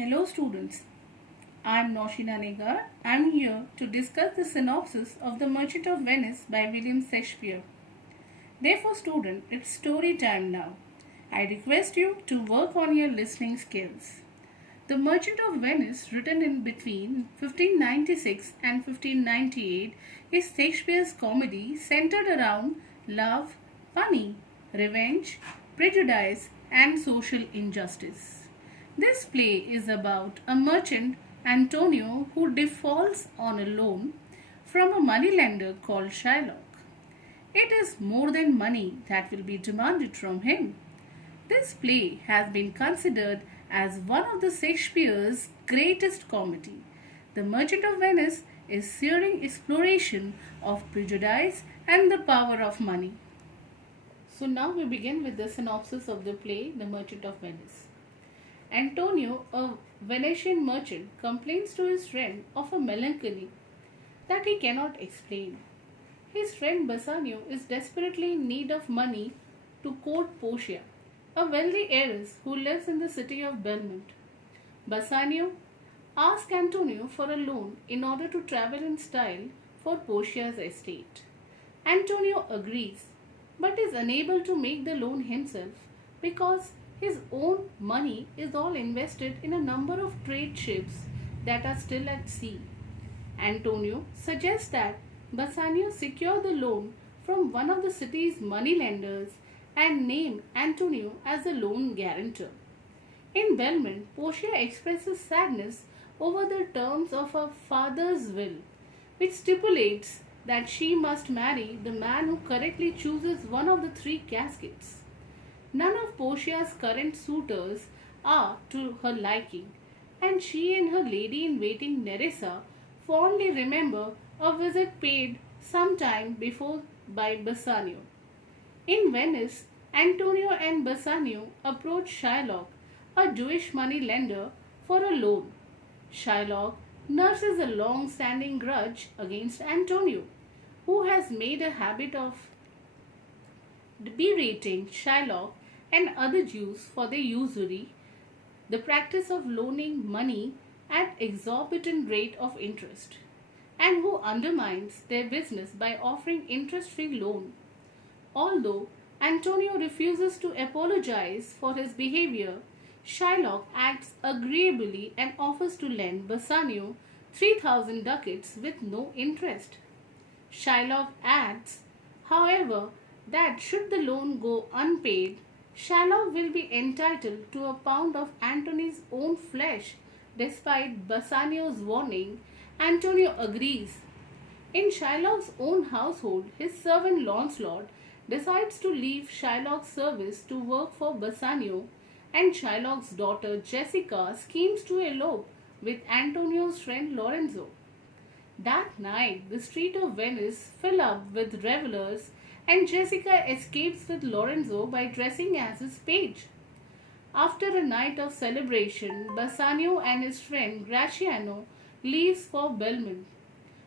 Hello students, I am Noshina Negar. I am here to discuss the synopsis of The Merchant of Venice by William Shakespeare. Therefore student, it's story time now. I request you to work on your listening skills. The Merchant of Venice, written in between 1596 and 1598, is Shakespeare's comedy centered around love, money, revenge, prejudice and social injustice. This play is about a merchant, Antonio, who defaults on a loan from a moneylender called Shylock. It is more than money that will be demanded from him. This play has been considered as one of the Shakespeare's greatest comedy. The Merchant of Venice is searing exploration of prejudice and the power of money. So now we begin with the synopsis of the play The Merchant of Venice. Antonio, a Venetian merchant, complains to his friend of a melancholy that he cannot explain. His friend Bassanio is desperately in need of money to court Portia, a wealthy heiress who lives in the city of Belmont. Bassanio asks Antonio for a loan in order to travel in style for Portia's estate. Antonio agrees, but is unable to make the loan himself because his own money is all invested in a number of trade ships that are still at sea. Antonio suggests that Bassanio secure the loan from one of the city's moneylenders and name Antonio as the loan guarantor. In Belmont, Portia expresses sadness over the terms of her father's will, which stipulates that she must marry the man who correctly chooses one of the three caskets. None of Portia's current suitors are to her liking, and she and her lady-in-waiting Nerissa fondly remember a visit paid some time before by Bassanio. In Venice, Antonio and Bassanio approach Shylock, a Jewish money lender, for a loan. Shylock nurses a long-standing grudge against Antonio, who has made a habit of berating Shylock and other Jews for their usury, the practice of loaning money at exorbitant rate of interest, and who undermines their business by offering interest-free loan. Although Antonio refuses to apologize for his behavior, Shylock acts agreeably and offers to lend Bassanio 3,000 ducats with no interest. Shylock adds, however, that should the loan go unpaid, Shylock will be entitled to a pound of Antony's own flesh. Despite Bassanio's warning, Antonio agrees. In Shylock's own household, his servant Lancelot decides to leave Shylock's service to work for Bassanio, and Shylock's daughter Jessica schemes to elope with Antonio's friend Lorenzo. That night, the streets of Venice fill up with revelers, and Jessica escapes with Lorenzo by dressing as his page. After a night of celebration, Bassanio and his friend Gratiano leaves for Belmont,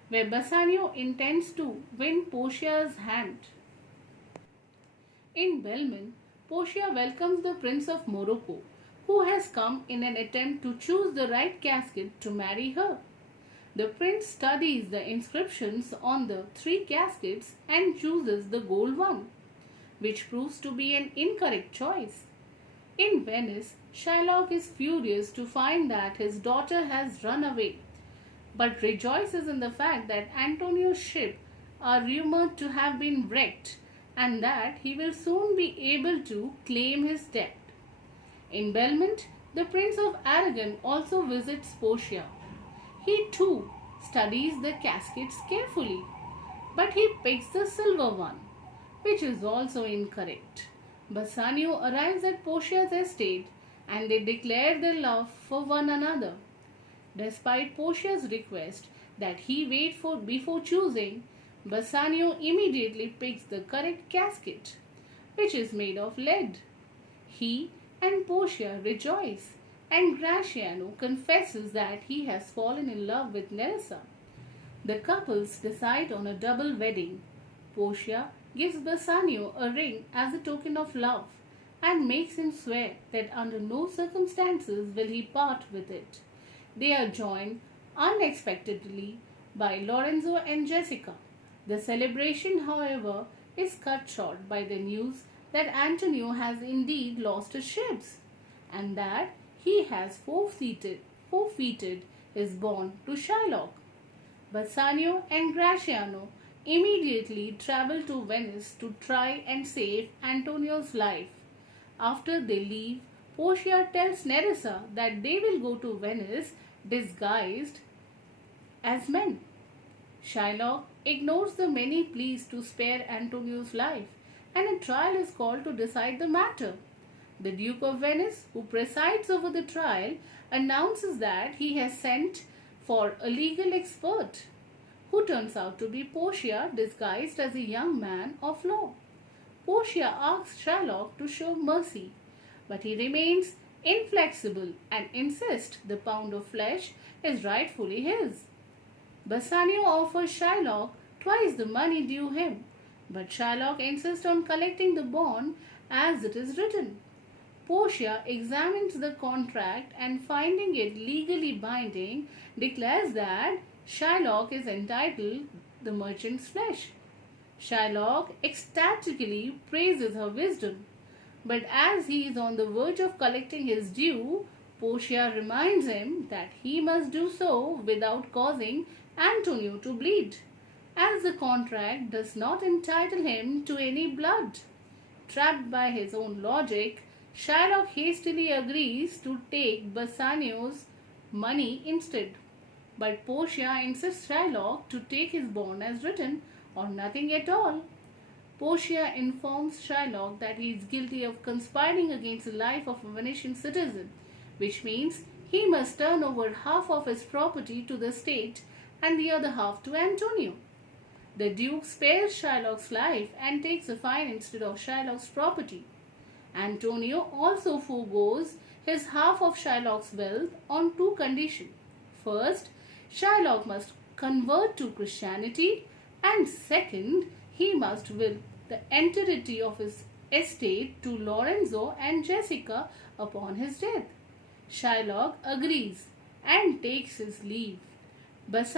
where Bassanio intends to win Portia's hand. In Belmont, Portia welcomes the Prince of Morocco, who has come in an attempt to choose the right casket to marry her. The prince studies the inscriptions on the three caskets and chooses the gold one, which proves to be an incorrect choice. In Venice, Shylock is furious to find that his daughter has run away, but rejoices in the fact that Antonio's ship are rumored to have been wrecked and that he will soon be able to claim his debt. In Belmont, the Prince of Aragon also visits Portia. He too studies the caskets carefully, but he picks the silver one, which is also incorrect. Bassanio arrives at Portia's estate and they declare their love for one another. Despite Portia's request that he wait for before choosing, Bassanio immediately picks the correct casket, which is made of lead. He and Portia rejoice, and Gratiano confesses that he has fallen in love with Nerissa. The couples decide on a double wedding. Portia gives Bassanio a ring as a token of love, and makes him swear that under no circumstances will he part with it. They are joined unexpectedly by Lorenzo and Jessica. The celebration, however, is cut short by the news that Antonio has indeed lost his ships and that he has forfeited his bond to Shylock. Bassanio and Graciano immediately travel to Venice to try and save Antonio's life. After they leave, Portia tells Nerissa that they will go to Venice disguised as men. Shylock ignores the many pleas to spare Antonio's life, and a trial is called to decide the matter. The Duke of Venice, who presides over the trial, announces that he has sent for a legal expert, who turns out to be Portia disguised as a young man of law. Portia asks Shylock to show mercy, but he remains inflexible and insists the pound of flesh is rightfully his. Bassanio offers Shylock twice the money due him, but Shylock insists on collecting the bond as it is written. Portia examines the contract and, finding it legally binding, declares that Shylock is entitled the merchant's flesh. Shylock ecstatically praises her wisdom, but as he is on the verge of collecting his due, Portia reminds him that he must do so without causing Antonio to bleed, as the contract does not entitle him to any blood. Trapped by his own logic, Shylock hastily agrees to take Bassanio's money instead. But Portia insists Shylock to take his bond as written or nothing at all. Portia informs Shylock that he is guilty of conspiring against the life of a Venetian citizen, which means he must turn over half of his property to the state and the other half to Antonio. The Duke spares Shylock's life and takes a fine instead of Shylock's property. Antonio also forgoes his half of Shylock's wealth on two conditions. First, Shylock must convert to Christianity, and second, he must will the entirety of his estate to Lorenzo and Jessica upon his death. Shylock agrees and takes his leave. Bassanio